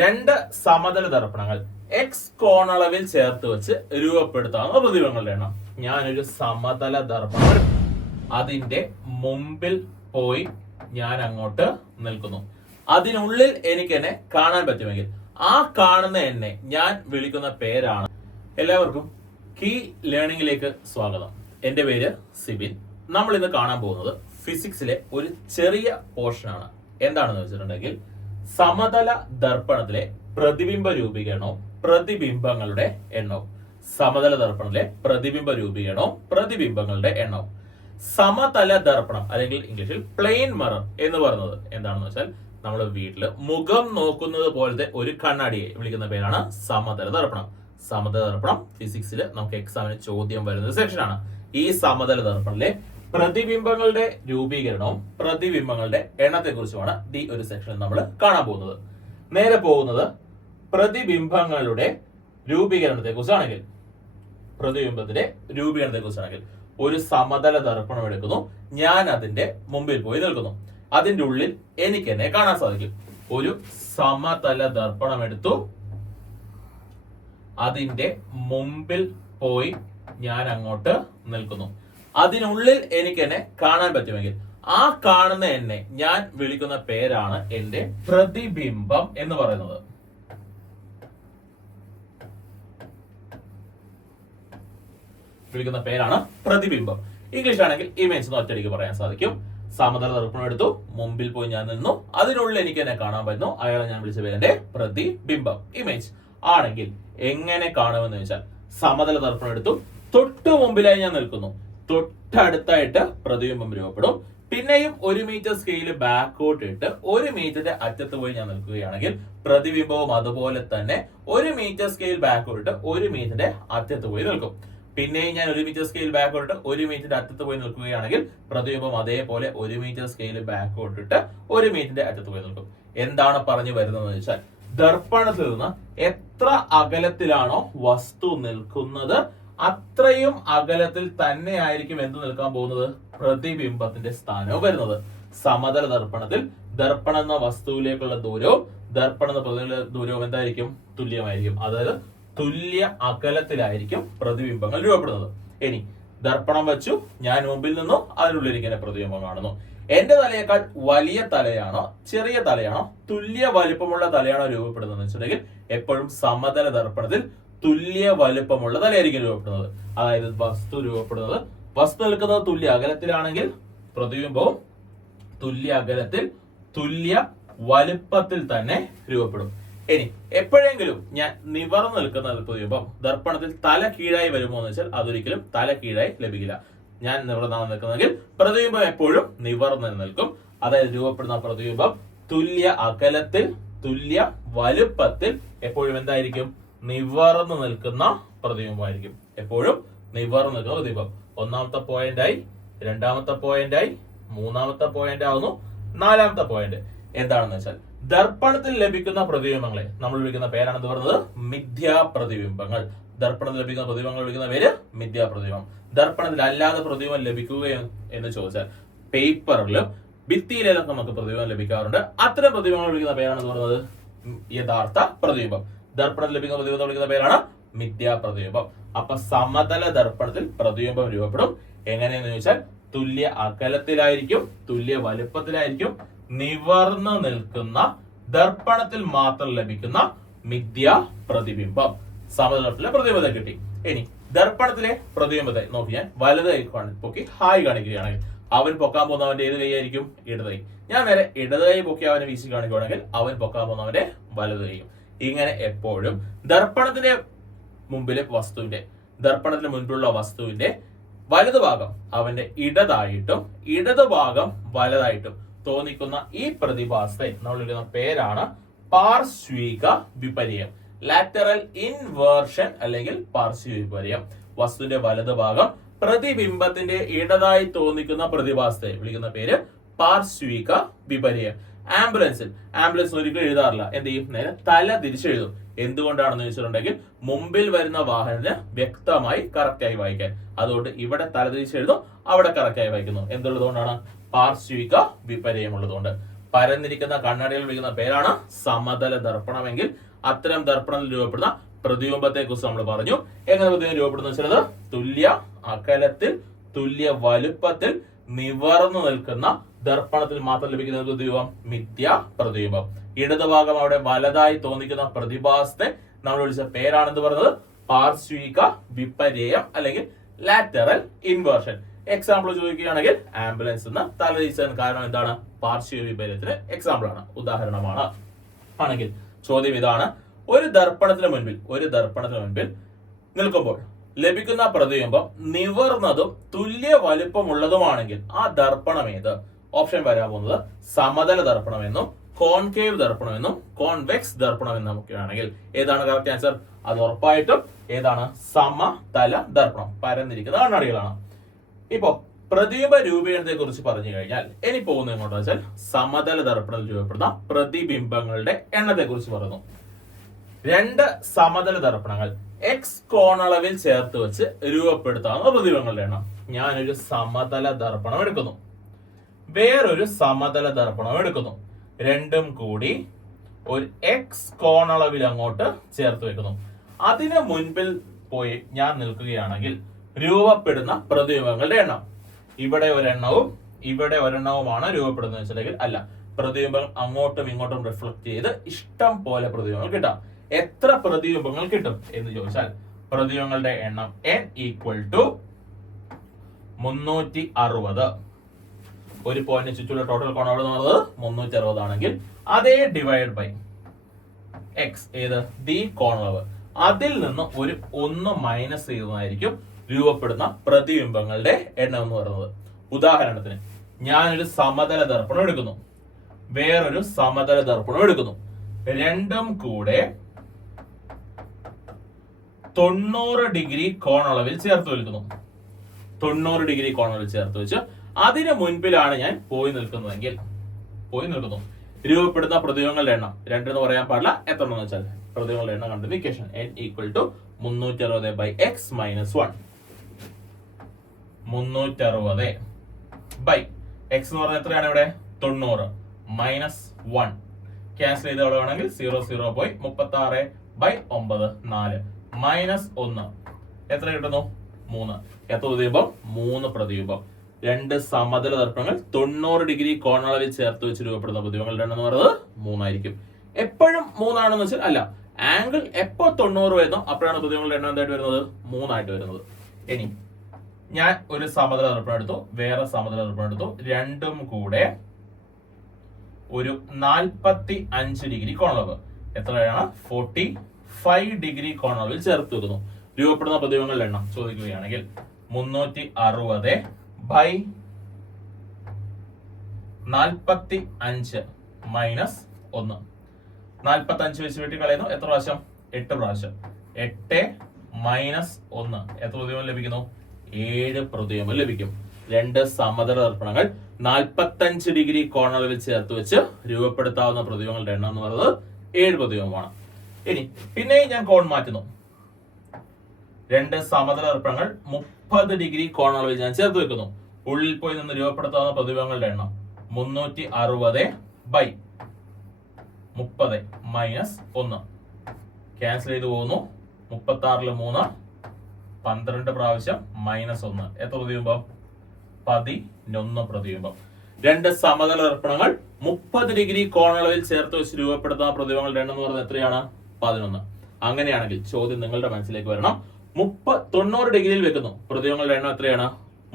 രണ്ട് സമതല ദർപ്പണങ്ങൾ എക്സ് കോണളവിൽ ചേർത്ത് വെച്ച് രൂപപ്പെടുത്താവുന്ന പ്രതിബിംബങ്ങളുടെ എണ്ണം. ഞാനൊരു സമതല ദർപ്പണം, അതിന്റെ മുമ്പിൽ പോയി ഞാൻ അങ്ങോട്ട് നിൽക്കുന്നു. അതിനുള്ളിൽ എനിക്ക് എന്നെ കാണാൻ പറ്റുമെങ്കിൽ ആ കാണുന്ന എന്നെ ഞാൻ വിളിക്കുന്ന പേരാണ്. എല്ലാവർക്കും കീ ലേണിംഗിലേക്ക് സ്വാഗതം. എന്റെ പേര് സിബിൻ. നമ്മൾ ഇന്ന് കാണാൻ പോകുന്നത് ഫിസിക്സിലെ ഒരു ചെറിയ പോർഷനാണ്. എന്താണെന്ന് വെച്ചിട്ടുണ്ടെങ്കിൽ സമതല ദർപ്പണത്തിലെ പ്രതിബിംബ രൂപീകരണവും പ്രതിബിംബങ്ങളുടെ എണ്ണവും. സമതല ദർപ്പണത്തിലെ പ്രതിബിംബ രൂപീകരണവും പ്രതിബിംബങ്ങളുടെ എണ്ണവും. സമതല ദർപ്പണം അല്ലെങ്കിൽ ഇംഗ്ലീഷിൽ പ്ലെയിൻ മിറർ എന്ന് പറയുന്നത് എന്താണെന്ന് വെച്ചാൽ നമ്മൾ വീട്ടില് മുഖം നോക്കുന്നത് പോലത്തെ ഒരു കണ്ണാടിയെ വിളിക്കുന്ന പേരാണ് സമതല ദർപ്പണം. സമതല ദർപ്പണം ഫിസിക്സിൽ നമുക്ക് എക്സാമിന് ചോദ്യം വരുന്ന ഒരു സെക്ഷനാണ്. ഈ സമതല ദർപ്പണത്തിലെ പ്രതിബിംബങ്ങളുടെ രൂപീകരണവും പ്രതിബിംബങ്ങളുടെ എണ്ണത്തെ കുറിച്ചുമാണ് ഈ ഒരു സെക്ഷനിൽ നമ്മൾ കാണാൻ പോകുന്നത്. നേരെ പോകുന്നത് പ്രതിബിംബങ്ങളുടെ രൂപീകരണത്തെ കുറിച്ചാണെങ്കിൽ ഒരു സമതല ദർപ്പണം എടുക്കുന്നു, ഞാൻ അതിന്റെ മുമ്പിൽ പോയി നിൽക്കുന്നു. അതിന്റെ ഉള്ളിൽ എനിക്ക് എന്നെ കാണാൻ സാധിക്കും. ഒരു സമതല ദർപ്പണം എടുത്തു, അതിന്റെ മുമ്പിൽ പോയി ഞാൻ അങ്ങോട്ട് നിൽക്കുന്നു. അതിനുള്ളിൽ എനിക്ക് എന്നെ കാണാൻ പറ്റുമെങ്കിൽ ആ കാണുന്ന എന്നെ ഞാൻ വിളിക്കുന്ന പേരാണ് എന്റെ പ്രതിബിംബം എന്ന് പറയുന്നത്. വിളിക്കുന്ന പേരാണ് പ്രതിബിംബം. ഇംഗ്ലീഷ് ആണെങ്കിൽ ഇമേജ് എന്ന് ഒറ്റയടിക്ക് പറയാൻ സാധിക്കും. സമതല ദർപ്പണം എടുത്തു, മുമ്പിൽ പോയി ഞാൻ നിന്നു, അതിനുള്ളിൽ എനിക്ക് എന്നെ കാണാൻ പറ്റുന്നു, അയാളെ ഞാൻ വിളിച്ച പേരെന്റെ പ്രതിബിംബം. ഇമേജ് ആണെങ്കിൽ എങ്ങനെ കാണുമെന്ന് വെച്ചാൽ സമതല ദർപ്പണം എടുത്തു, തൊട്ടു മുമ്പിലായി ഞാൻ നിൽക്കുന്നു, തൊട്ടടുത്തായിട്ട് പ്രതിബിംബം രൂപപ്പെടും. പിന്നെയും 1 മീറ്റർ സ്കെയില് ബാക്കോട്ട് ഇട്ട് 1 മീറ്ററിന്റെ അറ്റത്ത് പോയി ഞാൻ നിൽക്കുകയാണെങ്കിൽ പ്രതിബിംബവും അതുപോലെ തന്നെ 1 മീറ്റർ സ്കെയിൽ ബാക്കോട്ട് ഇട്ട് 1 മീറ്ററിന്റെ അറ്റത്ത് പോയി നിൽക്കും. പിന്നെയും ഞാൻ 1 മീറ്റർ സ്കെയിൽ ബാക്കോട്ട് ഇട്ട് 1 മീറ്ററിന്റെ അറ്റത്ത് പോയി നിൽക്കുകയാണെങ്കിൽ പ്രതിബിംബം അതേപോലെ 1 മീറ്റർ സ്കെയിൽ ബാക്കോട്ട് ഇട്ട് 1 മീറ്ററിന്റെ അറ്റത്ത് പോയി നിൽക്കും. എന്താണ് പറഞ്ഞു വരുന്നത് വെച്ചാൽ ദർപ്പണത്തിൽ നിന്ന് എത്ര അകലത്തിലാണോ വസ്തു നിൽക്കുന്നത് അത്രയും അകലത്തിൽ തന്നെ ആയിരിക്കും എന്ത് നിൽക്കാൻ പോകുന്നത്, പ്രതിബിംബത്തിന്റെ സ്ഥാനവും വരുന്നത്. സമതല ദർപ്പണത്തിൽ ദർപ്പണം എന്ന വസ്തുവിലേക്കുള്ള ദൂരവും ദർപ്പണം എന്ന പ്രതിബിംബ ദൂരവും എന്തായിരിക്കും, തുല്യമായിരിക്കും. അതായത് തുല്യ അകലത്തിലായിരിക്കും പ്രതിബിംബങ്ങൾ രൂപപ്പെടുന്നത്. ഇനി ദർപ്പണം വെച്ചു, ഞാൻ മുമ്പിൽ നിന്നു, അതിനുള്ളിൽ ഇങ്ങനെ പ്രതിബിംബം കാണുന്നു. എന്റെ തലയേക്കാൾ വലിയ തലയാണോ ചെറിയ തലയാണോ തുല്യ വലിപ്പമുള്ള തലയാണോ രൂപപ്പെടുന്നത് വെച്ചിട്ടുണ്ടെങ്കിൽ എപ്പോഴും സമതല ദർപ്പണത്തിൽ തുല്യ വലുപ്പമുള്ള തലയായിരിക്കും രൂപപ്പെടുന്നത്. അതായത് വസ്തു നിൽക്കുന്നത് തുല്യ അകലത്തിലാണെങ്കിൽ പ്രതിബിംബവും തുല്യ അകലത്തിൽ തുല്യ വലുപ്പത്തിൽ തന്നെ രൂപപ്പെടും. ഇനി എപ്പോഴെങ്കിലും ഞാൻ നിവർന്നു നിൽക്കുന്ന പ്രതിബിംബം ദർപ്പണത്തിൽ തല കീഴായി വരുമോ എന്ന് വെച്ചാൽ അതൊരിക്കലും തല കീഴായി ലഭിക്കില്ല. ഞാൻ നിവർന്നാണ് നിൽക്കുന്നതെങ്കിൽ പ്രതിബിംബം എപ്പോഴും നിവർന്നു നിൽക്കും. അതായത് രൂപപ്പെടുന്ന പ്രതിബിംബം തുല്യ അകലത്തിൽ തുല്യ വലുപ്പത്തിൽ എപ്പോഴും എന്തായിരിക്കും, നിവർന്നു നിൽക്കുന്ന പ്രതിബിംബമായിരിക്കും. എപ്പോഴും നിവർന്നു നിൽക്കുന്ന പ്രതിബിംബം. ഒന്നാമത്തെ പോയിന്റായി, രണ്ടാമത്തെ പോയിന്റായി, മൂന്നാമത്തെ പോയിന്റ് ആവുന്നു, നാലാമത്തെ പോയിന്റ്. എന്താണെന്ന് വെച്ചാൽ ദർപ്പണത്തിൽ ലഭിക്കുന്ന പ്രതിബിംബങ്ങളെ നമ്മൾ വിളിക്കുന്ന പേരാണ് എന്ത് പറയുന്നത്, മിഥ്യാ പ്രതിബിംബങ്ങൾ. ദർപ്പണത്തിൽ ലഭിക്കുന്ന പ്രതിബിംബങ്ങൾ വിളിക്കുന്ന പേര് മിഥ്യാ പ്രതിബിംബം. ദർപ്പണത്തിൽ അല്ലാതെ പ്രതിബിംബം ലഭിക്കുകയോ എന്ന് ചോദിച്ചാൽ പേപ്പറിലും ഭിത്തിയിലും നമുക്ക് പ്രതിബിംബം ലഭിക്കാറുണ്ട്. അത്തരം പ്രതിബിംബങ്ങൾ വിളിക്കുന്ന പേരാണ് എന്ന് പറയുന്നത് യഥാർത്ഥ പ്രതിബിംബം. ദർപ്പണത്തിൽ ലഭിക്കുന്ന പ്രതിബിംബം വിളിക്കുന്ന പേരാണ് മിഥ്യാ പ്രതിബിംബം. അപ്പൊ സമതല ദർപ്പണത്തിൽ പ്രതിബിംബം രൂപപ്പെടും. എങ്ങനെയെന്ന് ചോദിച്ചാൽ തുല്യ അകലത്തിലായിരിക്കും, തുല്യ വലുപ്പത്തിലായിരിക്കും, നിവർന്നു നിൽക്കുന്ന ദർപ്പണത്തിൽ മാത്രം ലഭിക്കുന്ന മിഥ്യാ പ്രതിബിംബം. സമതലത്തിലെ പ്രതിബിംബത്തെ കിട്ടി. ഇനി ദർപ്പണത്തിലെ പ്രതിബിംബത്തെ നോക്കി ഞാൻ വലത് കൈ പൊക്കി ഹായ് കാണിക്കുകയാണെങ്കിൽ അവൻ പൊക്കാൻ പോകുന്നവന്റെ ഏത് കൈയായിരിക്കും, ഇടത് കൈ. ഞാൻ നേരെ ഇടത് കൈ പൊക്കി അവനെ വീശി കാണിക്കുകയാണെങ്കിൽ അവൻ പൊക്കാൻ പോകുന്നവന്റെ വലത് കൈയും. ഇങ്ങനെ എപ്പോഴും ദർപ്പണത്തിന്റെ മുൻപിലുള്ള വസ്തുവിന്റെ വലതുഭാഗം അവന്റെ ഇടതായിട്ടും ഇടതുഭാഗം വലതായിട്ടും തോന്നിക്കുന്ന ഈ പ്രതിഭാസത്തെ നമ്മൾ വിളിക്കുന്ന പേരാണ് പാർശ്വിക വിപര്യം, ലാറ്ററൽ ഇൻവേർഷൻ അല്ലെങ്കിൽ പാർശ്വിക വിപര്യം. വസ്തുവിന്റെ വലതുഭാഗം പ്രതിബിംബത്തിന്റെ ഇടതായി തോന്നിക്കുന്ന പ്രതിഭാസത്തെ വിളിക്കുന്ന പേര് പാർശ്വിക വിപര്യം. ആംബുലൻസ് ഒരിക്കലും എഴുതാറില്ല. എന്ത് ചെയ്യും, നേരെ തല തിരിച്ചെഴുതും. എന്തുകൊണ്ടാണെന്ന് ചോദിച്ചിട്ടുണ്ടെങ്കിൽ മുമ്പിൽ വരുന്ന വാഹനത്തിന് വ്യക്തമായി കറക്റ്റായി വായിക്കാൻ. അതുകൊണ്ട് ഇവിടെ തല തിരിച്ചെഴുതും, അവിടെ കറക്റ്റായി വായിക്കുന്നു. എന്തുള്ളതുകൊണ്ടാണ്, പാർശ്വിക വിപര്യം ഉള്ളതുകൊണ്ട്. പരന്നിരിക്കുന്ന കണ്ണാടികൾ വിളിക്കുന്ന പേരാണ് സമതല ദർപ്പണമെങ്കിൽ അത്തരം ദർപ്പണത്തിൽ രൂപപ്പെടുന്ന പ്രതിബിംബത്തെ കുറിച്ച് നമ്മൾ പറഞ്ഞു. എങ്ങനെ പ്രതിബിംബം രൂപപ്പെടുന്ന വെച്ചാൽ തുല്യ അകലത്തിൽ തുല്യ വലുപ്പത്തിൽ നിവർന്നു നിൽക്കുന്ന ദർപ്പണത്തിൽ മാത്രം ലഭിക്കുന്ന പ്രതിബിംബം മിഥ്യാ പ്രതിബിംബം. ഇടതുഭാഗം അവിടെ വലതായി തോന്നിക്കുന്ന പ്രതിഭാസത്തെ നമ്മൾ വിളിച്ച പേരാണെന്ന് പറയുന്നത് പാർശ്വിക വിപര്യം അല്ലെങ്കിൽ ലാറ്ററൽ ഇൻവേർഷൻ. എക്സാമ്പിൾ ചോദിക്കുകയാണെങ്കിൽ ആംബുലൻസ് എന്ന് തലതിരിച്ചതിന് കാരണം എന്താണ്? പാർശ്വിക വിപര്യത്തിന് എക്സാമ്പിൾ ആണ്, ഉദാഹരണമാണ്. ആണെങ്കിൽ ചോദ്യം ഇതാണ്, ഒരു ദർപ്പണത്തിന് മുൻപിൽ നിൽക്കുമ്പോൾ ലഭിക്കുന്ന പ്രതിബിംബം നിവർന്നതും തുല്യ വലുപ്പമുള്ളതുമാണെങ്കിൽ ആ ദർപ്പണം ഏത്? ഓപ്ഷൻ വരാൻ പോകുന്നത് സമതല ദർപ്പണമെന്നും കോൺകേവ് ദർപ്പണമെന്നും കോൺവെക്സ് ദർപ്പണമെന്നും നമുക്കാണെങ്കിൽ ഏതാണ് കറക്റ്റ് ആൻസർ? അത് ഉറപ്പായിട്ടും ഏതാണ്? സമതല ദർപ്പണം, പരന്നിരിക്കുന്ന കണ്ണാടികളാണ്. ഇപ്പോ പ്രതിബിംബ രൂപീകരണത്തെ കുറിച്ച് പറഞ്ഞു കഴിഞ്ഞാൽ ഇനി പോകുന്നത് എങ്ങോട്ടാ വെച്ചാൽ സമതല ദർപ്പണത്തിൽ രൂപപ്പെടുന്ന പ്രതിബിംബങ്ങളുടെ എണ്ണത്തെ കുറിച്ച് പറയുന്നു. രണ്ട് സമതല ദർപ്പണങ്ങൾ എക്സ് കോണളവിൽ ചേർത്ത് വെച്ച് രൂപപ്പെടുത്താവുന്ന പ്രതിബിംബങ്ങളുടെ എണ്ണം. ഞാനൊരു സമതല ദർപ്പണം എടുക്കുന്നു, വേറൊരു സമതല ദർപ്പണം എടുക്കുന്നു, രണ്ടും കൂടി ഒരു എക്സ് കോണളവിൽ അങ്ങോട്ട് ചേർത്ത് വെക്കുന്നു. അതിന് മുൻപിൽ പോയി ഞാൻ നിൽക്കുകയാണെങ്കിൽ രൂപപ്പെടുന്ന പ്രതിബിംബങ്ങളുടെ എണ്ണം ഇവിടെ ഒരെണ്ണവും ഇവിടെ ഒരെണ്ണവുമാണ് രൂപപ്പെടുന്നത് വെച്ചിട്ടുണ്ടെങ്കിൽ അല്ല, പ്രതിബിംബം അങ്ങോട്ടും ഇങ്ങോട്ടും റിഫ്ലക്ട് ചെയ്ത് ഇഷ്ടം പോലെ പ്രതിബിംബങ്ങൾ കിട്ടാം. എത്ര പ്രതിബിംബങ്ങൾ കിട്ടും എന്ന് ചോദിച്ചാൽ പ്രതിബിംബങ്ങളുടെ എണ്ണം n = 360. ഒരു പോയിന്റ് ചുറ്റുള്ള ടോട്ടൽ കോണളവ് എന്ന് പറയുന്നത് 360 ആണെങ്കിൽ അതേ ഡിവൈഡ് ബൈ എക്സ് ഏത് ദി കോണളവ്, അതിൽ നിന്ന് ഒരു 1 മൈനസ് ചെയ്യുന്നതായിരിക്കും രൂപപ്പെടുന്ന പ്രതിബിംബങ്ങളുടെ എണ്ണം എന്ന് പറയുന്നത്. ഉദാഹരണത്തിന് ഞാനൊരു സമതല ദർപ്പണം എടുക്കുന്നു, വേറൊരു സമതല ദർപ്പണം എടുക്കുന്നു, രണ്ടും കൂടെ 90 ഡിഗ്രി കോണളവിൽ ചേർത്ത് വെക്കുന്നു. 90 ഡിഗ്രി കോണളവിൽ ചേർത്ത് വെച്ച് അതിന് മുൻപിലാണ് ഞാൻ പോയി നിൽക്കുന്നു. രൂപപ്പെടുന്ന പ്രതിബിംബങ്ങളുടെ എണ്ണം രണ്ടെന്ന് പറയാൻ പാടില്ല, എത്ര എന്ന് വെച്ചാൽ പ്രതിബിംബങ്ങളുടെ എണ്ണം കണ്ടു equation n = 360 by x minus 1. 360 by x എന്ന് പറഞ്ഞാൽ എത്രയാണ്? ഇവിടെ 90 മൈനസ് 1 ക്യാൻസൽ ചെയ്ത് വേണമെങ്കിൽ 0 പോയി 36 ബൈ 9 4 മൈനസ് 1 എത്ര കിട്ടുന്നു? 3. എത്ര പ്രതിബിംബം? 3 പ്രതിബിംബം. രണ്ട് സമതല ദർപ്പണങ്ങൾ 90 ഡിഗ്രി കോണളവിൽ ചേർത്ത് വെച്ച് രൂപപ്പെടുന്ന പ്രതിബിംബങ്ങളുടെ എണ്ണം എന്ന് പറയുന്നത് 3 ആയിരിക്കും. എപ്പോഴും 3 ആണെന്ന് വെച്ചാൽ അല്ല, ആംഗിൾ എപ്പോ 90 വരുന്നോ അപ്പോഴാണ് പ്രതിബിംബങ്ങളുടെ എണ്ണം എന്തായിട്ട് വരുന്നത്? 3 ആയിട്ട് വരുന്നത്. ഇനി ഞാൻ ഒരു സമതല ദർപ്പണം എടുത്തു, വേറെ സമതല ദർപ്പണം എടുത്തു, രണ്ടും കൂടെ ഒരു 45 ഡിഗ്രി കോണളവ്, എത്രയാണ്? 45 ഡിഗ്രി കോണളവിൽ ചേർത്ത് വെക്കുന്നു. രൂപപ്പെടുന്ന പ്രതിബിംബങ്ങളുടെ എണ്ണം ചോദിക്കുകയാണെങ്കിൽ 360 ബൈ 45 മൈനസ് 1. 45 വെച്ച് വെട്ടി കളയുന്നു, എത്ര പ്രാവശ്യം? 8 പ്രാവശ്യം. 8 മൈനസ് 1 എത്ര പ്രതിബിംബം ലഭിക്കുന്നു? 7 പ്രതിബിംബം ലഭിക്കും. രണ്ട് സമതല ദർപ്പണങ്ങൾ 45 ഡിഗ്രി കോണളവിൽ ചേർത്ത് വെച്ച് രൂപപ്പെടുത്താവുന്ന പ്രതിബിംബങ്ങളുടെ എണ്ണം എന്ന് പറയുന്നത് 7 പ്രതിബിംബമാണ്. ഇനി പിന്നെയും ഞാൻ കോൺ മാറ്റുന്നു. രണ്ട് സമതല ദർപ്പണങ്ങൾ 30 ഡിഗ്രി കോണളവിൽ ഞാൻ ചേർത്ത് വെക്കുന്നു. ഉള്ളിൽ പോയി നിന്ന് രൂപപ്പെടുത്താവുന്ന പ്രതിബിംബങ്ങളുടെ എണ്ണം 360 ബൈ 30 മൈനസ് 1 ക്യാൻസൽ ചെയ്ത് പോകുന്നു. 36 3 12 പ്രാവശ്യം മൈനസ് 1 എത്ര പ്രതിബിംബം? 11 പ്രതിബിംബം. രണ്ട് സമതല ദർപ്പണങ്ങൾ 30 ഡിഗ്രി കോണളവിൽ ചേർത്ത് വെച്ച് രൂപപ്പെടുത്തുന്ന പ്രതിബിംബങ്ങളുടെ എണ്ണം എന്ന് പറയുന്നത് എത്രയാണ്? 11. അങ്ങനെയാണെങ്കിൽ ചോദ്യം നിങ്ങളുടെ മനസ്സിലേക്ക് വരണം. 90 ഡിഗ്രിയിൽ വെക്കുന്നു, പ്രതിബിംബങ്ങളുടെ എണ്ണം എത്രയാണ്?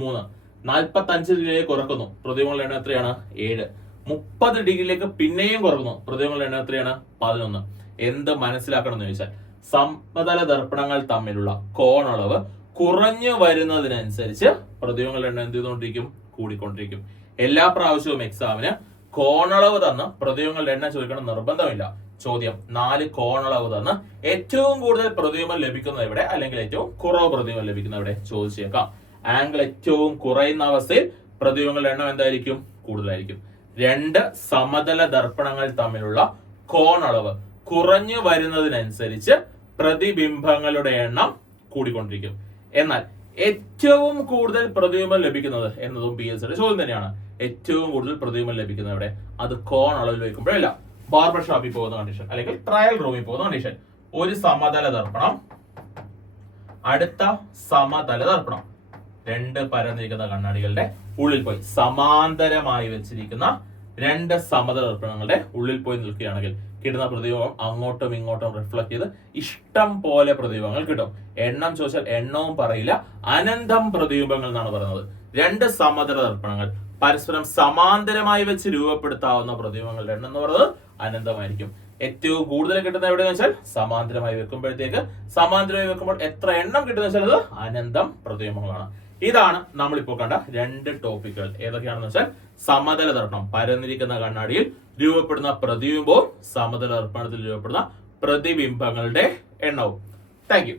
3. 45 ഡിഗ്രിയിലേക്ക് കുറക്കുന്നു, പ്രതിബിംബങ്ങളുടെ എണ്ണം എത്രയാണ്? 7. 30 ഡിഗ്രിയിലേക്ക് പിന്നെയും കുറക്കുന്നു, പ്രതിബിംബങ്ങളുടെ എണ്ണം എത്രയാണ്? 11. എന്ത് മനസ്സിലാക്കണം എന്ന് ചോദിച്ചാൽ സമതല ദർപ്പണങ്ങൾ തമ്മിലുള്ള കോണളവ് കുറഞ്ഞു വരുന്നതിനനുസരിച്ച് പ്രതിബിംബങ്ങളുടെ എണ്ണം എന്ത് ചെയ്തുകൊണ്ടിരിക്കും? കൂടിക്കൊണ്ടിരിക്കും. എല്ലാ പ്രാവശ്യവും എക്സാമിന് കോണളവ് തന്ന് പ്രതിബിംബങ്ങളുടെ എണ്ണം ചോദിക്കണം നിർബന്ധമില്ല. ചോദ്യം 4 കോണളവ് തന്ന് ഏറ്റവും കൂടുതൽ പ്രതിബിംബം ലഭിക്കുന്നത് എവിടെ, അല്ലെങ്കിൽ ഏറ്റവും കുറവ് പ്രതിബിംബം ലഭിക്കുന്ന എവിടെ ചോദിച്ചേക്കാം. ആംഗിൾ ഏറ്റവും കുറയുന്ന അവസ്ഥയിൽ പ്രതിബിംബങ്ങളുടെ എണ്ണം എന്തായിരിക്കും? കൂടുതലായിരിക്കും. രണ്ട് സമതല ദർപ്പണങ്ങൾ തമ്മിലുള്ള കോണളവ് കുറഞ്ഞു വരുന്നതിനനുസരിച്ച് പ്രതിബിംബങ്ങളുടെ എണ്ണം കൂടിക്കൊണ്ടിരിക്കും. എന്നാൽ ഏറ്റവും കൂടുതൽ പ്രതിബിംബം ലഭിക്കുന്നത് എന്നതും PSCയുടെ ചോദ്യം തന്നെയാണ്. ഏറ്റവും കൂടുതൽ പ്രതിബിംബം ലഭിക്കുന്നത് എവിടെ? അത് കോൺ അളവിൽ വയ്ക്കുമ്പോഴല്ല, ബാർബർ ഷോപ്പിൽ പോകുന്ന കണ്ടീഷൻ അല്ലെങ്കിൽ ട്രയൽ റൂമിൽ പോകുന്ന കണ്ടീഷൻ. ഒരു സമതല ദർപ്പണം, അടുത്ത സമതല ദർപ്പണം, രണ്ട് പരന്നിരിക്കുന്ന കണ്ണാടികളുടെ ഉള്ളിൽ പോയി സമാന്തരമായി വെച്ചിരിക്കുന്ന രണ്ട് സമതല ദർപ്പണങ്ങളുടെ ഉള്ളിൽ പോയി നിൽക്കുകയാണെങ്കിൽ കിട്ടുന്ന പ്രതിബിംബം അങ്ങോട്ടും ഇങ്ങോട്ടും റിഫ്ലക്ട് ചെയ്ത് ഇഷ്ടം പോലെ പ്രതിബിംബങ്ങൾ കിട്ടും. എണ്ണം ചോദിച്ചാൽ എണ്ണവും പറയില്ല, അനന്തം പ്രതിബിംബങ്ങൾ എന്നാണ് പറയുന്നത്. രണ്ട് സമതല ദർപ്പണങ്ങൾ പരസ്പരം സമാന്തരമായി വെച്ച് രൂപപ്പെടുത്താവുന്ന പ്രതിബിംബങ്ങളുടെ എണ്ണം എന്ന് പറയുന്നത് അനന്തമായിരിക്കും. ഏറ്റവും കൂടുതൽ കിട്ടുന്ന എവിടെയെന്ന് വെച്ചാൽ സമാന്തരമായി വെക്കുമ്പോഴത്തേക്ക്, സമാന്തരമായി വെക്കുമ്പോൾ എത്ര എണ്ണം കിട്ടുന്ന വെച്ചാൽ അത് അനന്തം പ്രതിബിംബങ്ങളാണ്. ഇതാണ് നമ്മളിപ്പോൾ കണ്ട രണ്ട് ടോപ്പിക്കുകൾ. ഏതൊക്കെയാണെന്ന് വെച്ചാൽ സമതല ദർപ്പണം, പരന്നിരിക്കുന്ന കണ്ണാടിയിൽ രൂപപ്പെടുന്ന പ്രതിബിംബവും സമതല ദർപ്പണത്തിൽ രൂപപ്പെടുന്ന പ്രതിബിംബങ്ങളുടെ എണ്ണവും. Thank you.